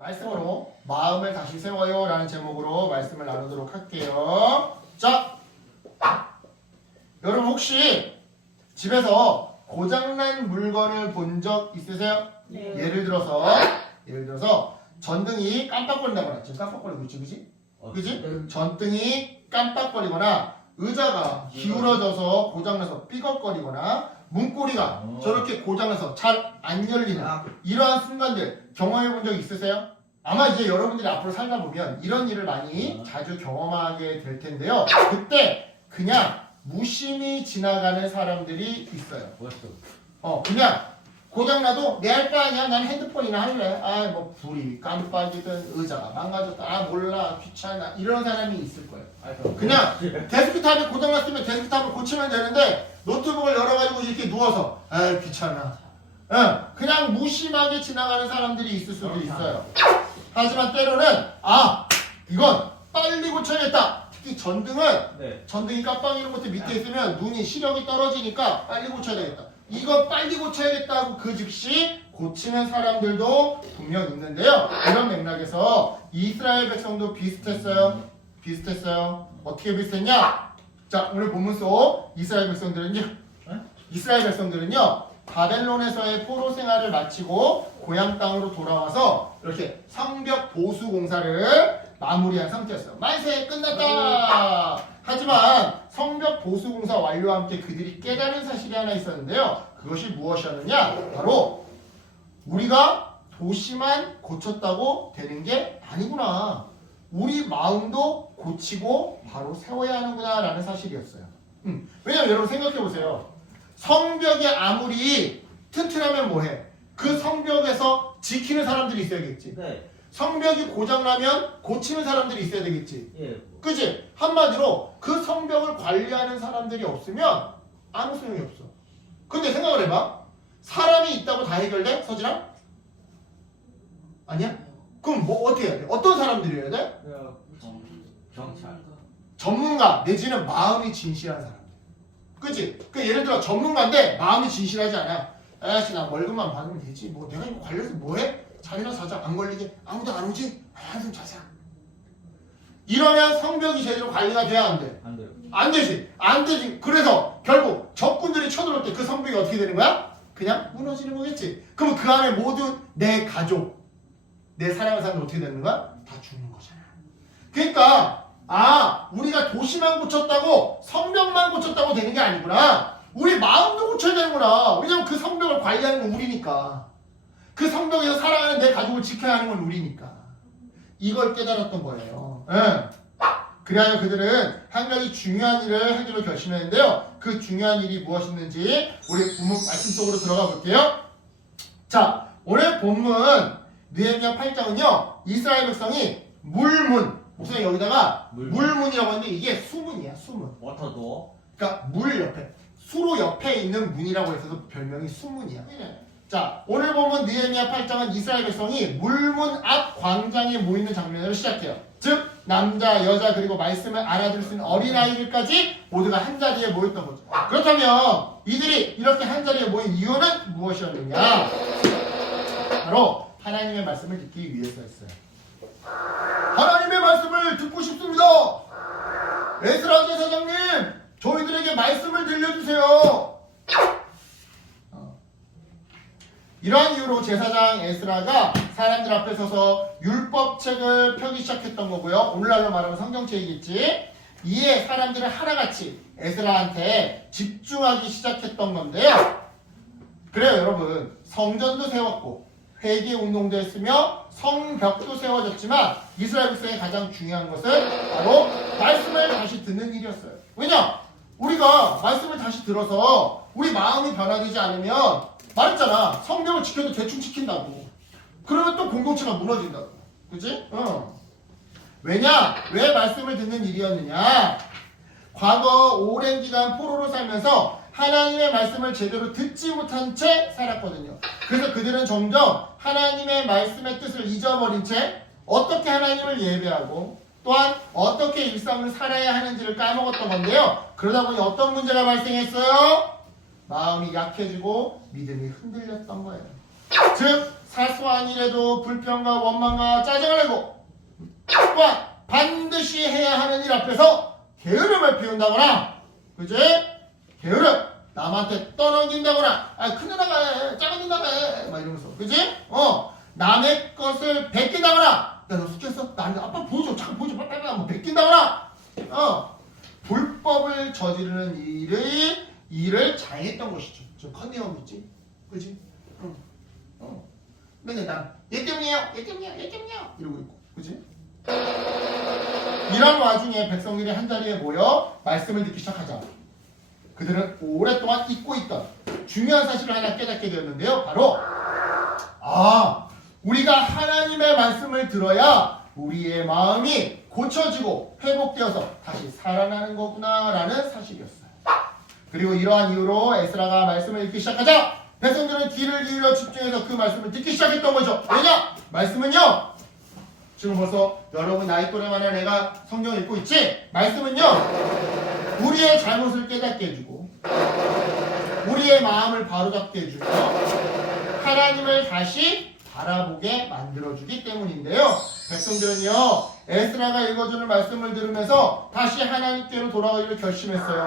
말씀으로 마음을 다시 세워요 라는 제목으로 말씀을 나누도록 할게요. 자, 여러분 혹시 집에서 고장난 물건을 본 적 있으세요? 네. 예를 들어서 전등이 깜빡거린다거나, 지금 깜빡거리고 있지, 그지? 그지? 전등이 깜빡거리거나 의자가 기울어져서 고장나서 삐걱거리거나 문고리가 저렇게 고장나서 잘 안 열리는 이러한 순간들 경험해 본 적 있으세요? 아마 이제 여러분들이 앞으로 살다 보면 이런 일을 많이 자주 경험하게 될 텐데요. 그때 그냥 무심히 지나가는 사람들이 있어요. 그냥 고장나도 내 할 거 아니야. 난 핸드폰이나 할래. 뭐 불이 깜빡이든 의자가 망가졌다. 몰라. 귀찮아. 이런 사람이 있을 거예요. 그냥 데스크탑이 고장났으면 데스크탑을 고치면 되는데 노트북을 열어가지고 이렇게 누워서 귀찮아. 그냥 무심하게 지나가는 사람들이 있을 수도 있어요. 하지만 때로는 이건 빨리 고쳐야겠다. 특히 전등은 전등이 깜빡이는 것도 밑에 있으면 눈이 시력이 떨어지니까 빨리 고쳐야 되겠다. 이거 빨리 고쳐야겠다고 그 즉시 고치는 사람들도 분명 있는데요. 이런 맥락에서 이스라엘 백성도 비슷했어요. 어떻게 비슷했냐? 자, 오늘 본문 속 이스라엘 백성들은요 바벨론에서의 포로 생활을 마치고 고향 땅으로 돌아와서 이렇게 성벽 보수 공사를 마무리한 상태였어요. 만세 끝났다. 하지만 성벽 보수 공사 완료와 함께 그들이 깨달은 사실이 하나 있었는데요. 그것이 무엇이었느냐? 바로 우리가 도시만 고쳤다고 되는 게 아니구나. 우리 마음도 고치고 바로 세워야 하는구나 라는 사실이었어요. 왜냐면 여러분 생각해보세요. 성벽이 아무리 튼튼하면 뭐해? 그 성벽에서 지키는 사람들이 있어야겠지. 성벽이 고장나면 고치는 사람들이 있어야 되겠지. 그치? 한마디로 그 성벽을 관리하는 사람들이 없으면 아무 소용이 없어. 근데 생각을 해봐. 사람이 있다고 다 해결돼? 서진아? 아니야? 그럼 뭐 어떻게 해야 돼? 어떤 사람들이 해야 돼? 경찰. 전문가 내지는 마음이 진실한 사람들. 그치? 그 예를 들어 전문가인데 마음이 진실하지 않아. 아씨 나 월급만 받으면 되지. 뭐 내가 이거 관리해서 뭐해? 자리나 자자. 안 걸리게. 아무도 안 오지? 한숨 자자. 이러면 성벽이 제대로 관리가 돼야 안 돼? 안 돼요. 안 되지. 안 되지. 그래서 결국 적군들이 쳐들어올 때 그 성벽이 어떻게 되는 거야? 그냥 무너지는 거겠지. 그럼 그 안에 모든 내 가족, 내 사랑하는 사람들 어떻게 되는 거야? 다 죽는 거잖아. 그러니까 우리가 도시만 고쳤다고 성벽만 고쳤다고 되는 게 아니구나. 우리 마음도 고쳐야 되는구나. 왜냐면 그 성벽을 관리하는 건 우리니까. 그 성벽에서 살아가는 내 가족을 지켜야 하는 건 우리니까. 이걸 깨달았던 거예요. 그래야 그들은 한 가지 중요한 일을 하기로 결심했는데요. 그 중요한 일이 무엇이었는지 우리 본문 말씀 속으로 들어가 볼게요. 자, 오늘 본문 느헤미야 8장은요. 이스라엘 백성이 물문, 목사님 여기다가 물문이라고 하는데 이게 수문이야, 수문. 워터도. 그러니까 물 옆에, 수로 옆에 있는 문이라고 해서 별명이 수문이야. 자, 오늘 보면 느헤미야 8장은 이스라엘 백성이 물문 앞 광장에 모이는 장면으로 시작해요. 즉 남자, 여자 그리고 말씀을 알아들을 수 있는 어린아이들까지 모두가 한자리에 모였던 거죠. 그렇다면 이들이 이렇게 한자리에 모인 이유는 무엇이었느냐? 바로 하나님의 말씀을 듣기 위해서였어요. 하나님의 말씀을 듣고 싶습니다. 에스라 제사장님, 저희들에게 말씀을 들려주세요. 이러한 이유로 제사장 에스라가 사람들 앞에 서서 율법책을 펴기 시작했던 거고요. 오늘날로 말하면 성경책이겠지. 이에 사람들은 하나같이 에스라한테 집중하기 시작했던 건데요. 그래요 여러분. 성전도 세웠고 회개 운동도 했으며 성벽도 세워졌지만 이스라엘 백성의 가장 중요한 것은 바로 말씀을 다시 듣는 일이었어요. 왜냐? 우리가 말씀을 다시 들어서 우리 마음이 변화되지 않으면 말했잖아. 성벽을 지켜도 대충 지킨다고. 그러면 또 공동체가 무너진다고. 그치? 왜냐? 왜 말씀을 듣는 일이었느냐? 과거 오랜 기간 포로로 살면서 하나님의 말씀을 제대로 듣지 못한 채 살았거든요. 그래서 그들은 점점 하나님의 말씀의 뜻을 잊어버린 채 어떻게 하나님을 예배하고 또한 어떻게 일상을 살아야 하는지를 까먹었던 건데요. 그러다 보니 어떤 문제가 발생했어요? 마음이 약해지고 믿음이 흔들렸던 거예요. 즉 사소한 일에도 불평과 원망과 짜증을 내고 또한 반드시 해야 하는 일 앞에서 게으름을 피운다거나 그지? 게으름 남한테 떠넘긴다거나 큰 누나가 해 작은 누나가 해막 이러면서 그지? 남의 것을 베낀다거나 야 너 시켰어? 나 아빠 보여줘 잠깐 보여줘 빨리 한번 베낀다거나 불법을 저지르는 일을 자행했던 것이죠. 저 컨디엄 있지? 그지? 맨날 난 얘 때문이에요 이러고 있고 그지? 이런 와중에 백성들이 한자리에 모여 말씀을 듣기 시작하자 그들은 오랫동안 잊고 있던 중요한 사실을 하나 깨닫게 되었는데요. 바로 우리가 하나님의 말씀을 들어야 우리의 마음이 고쳐지고 회복되어서 다시 살아나는 거구나 라는 사실이었어요. 그리고 이러한 이유로 에스라가 말씀을 읽기 시작하자 백성들은 귀를 기울여 집중해서 그 말씀을 듣기 시작했던 거죠. 왜냐? 말씀은요 지금 벌써 여러분 나이 또래만에 내가 성경 읽고 있지? 말씀은요 우리의 잘못을 깨닫게 해주고 우리의 마음을 바로잡게 해주고 하나님을 다시 바라보게 만들어주기 때문인데요. 백성들은요 에스라가 읽어주는 말씀을 들으면서 다시 하나님께로 돌아가기를 결심했어요.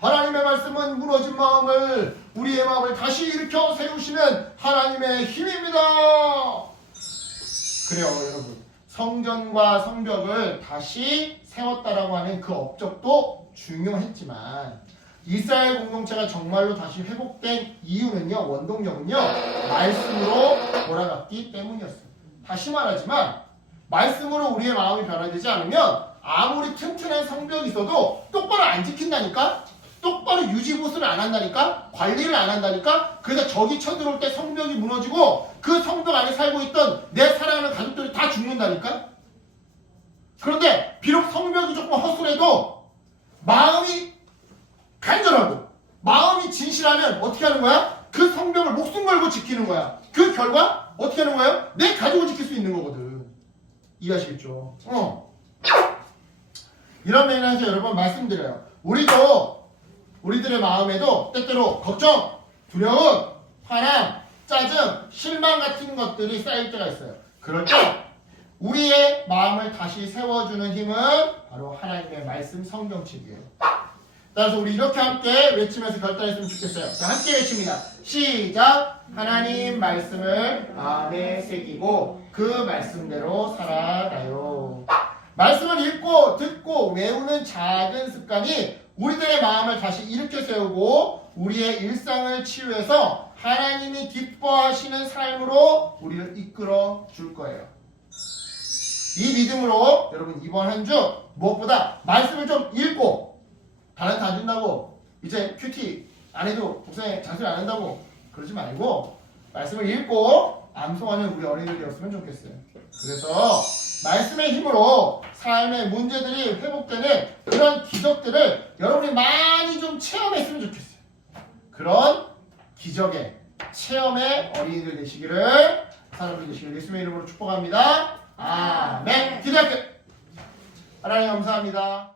하나님의 말씀은 무너진 마음을 우리의 마음을 다시 일으켜 세우시는 하나님의 힘입니다. 그래요 여러분 성전과 성벽을 다시 세웠다라고 하는 그 업적도 중요했지만 이스라엘 공동체가 정말로 다시 회복된 이유는요 원동력은요 말씀으로 돌아갔기 때문이었어요. 다시 말하지만 말씀으로 우리의 마음이 변화되지 않으면 아무리 튼튼한 성벽이 있어도 똑바로 안 지킨다니까 똑바로 유지보수를 안 한다니까 관리를 안 한다니까 그래서 적이 쳐들어올 때 성벽이 무너지고 그 성벽 안에 살고 있던 내 사랑하는 가족들이 다 죽는다니까. 그런데 비록 성벽이 조금 허술해도 마음이 간절하고 마음이 진실하면 어떻게 하는 거야? 그 성벽을 목숨 걸고 지키는 거야. 그 결과 어떻게 하는 거예요? 내 가족을 지킬 수 있는 거거든. 이해하시겠죠? 이런 면에서 여러분 말씀드려요. 우리들의 마음에도 때때로 걱정, 두려움, 화남, 짜증, 실망 같은 것들이 쌓일 때가 있어요. 그럴 때 우리의 마음을 다시 세워주는 힘은 바로 하나님의 말씀 성경책이에요. 따라서 우리 이렇게 함께 외치면서 결단했으면 좋겠어요. 자, 함께 외칩니다. 시작! 하나님 말씀을 마음에 새기고 그 말씀대로 살아가요. 말씀을 읽고 듣고 외우는 작은 습관이 우리들의 마음을 다시 일으켜 세우고 우리의 일상을 치유해서 하나님이 기뻐하시는 삶으로 우리를 이끌어 줄 거예요. 이 믿음으로 여러분 이번 한 주 무엇보다 말씀을 좀 읽고 다른 다 준다고 이제 큐티 안 해도 독서에 장수를 안 한다고 그러지 말고 말씀을 읽고 암송하는 우리 어린이들이었으면 좋겠어요. 그래서 말씀의 힘으로 삶의 문제들이 회복되는 그런 기적들을 여러분이 많이 좀 체험했으면 좋겠어요. 그런 기적의 체험의 어린이들 되시기를 사람들 되시기를 예수님의 이름으로 축복합니다. 아멘. 기도할게요. 하나님 감사합니다.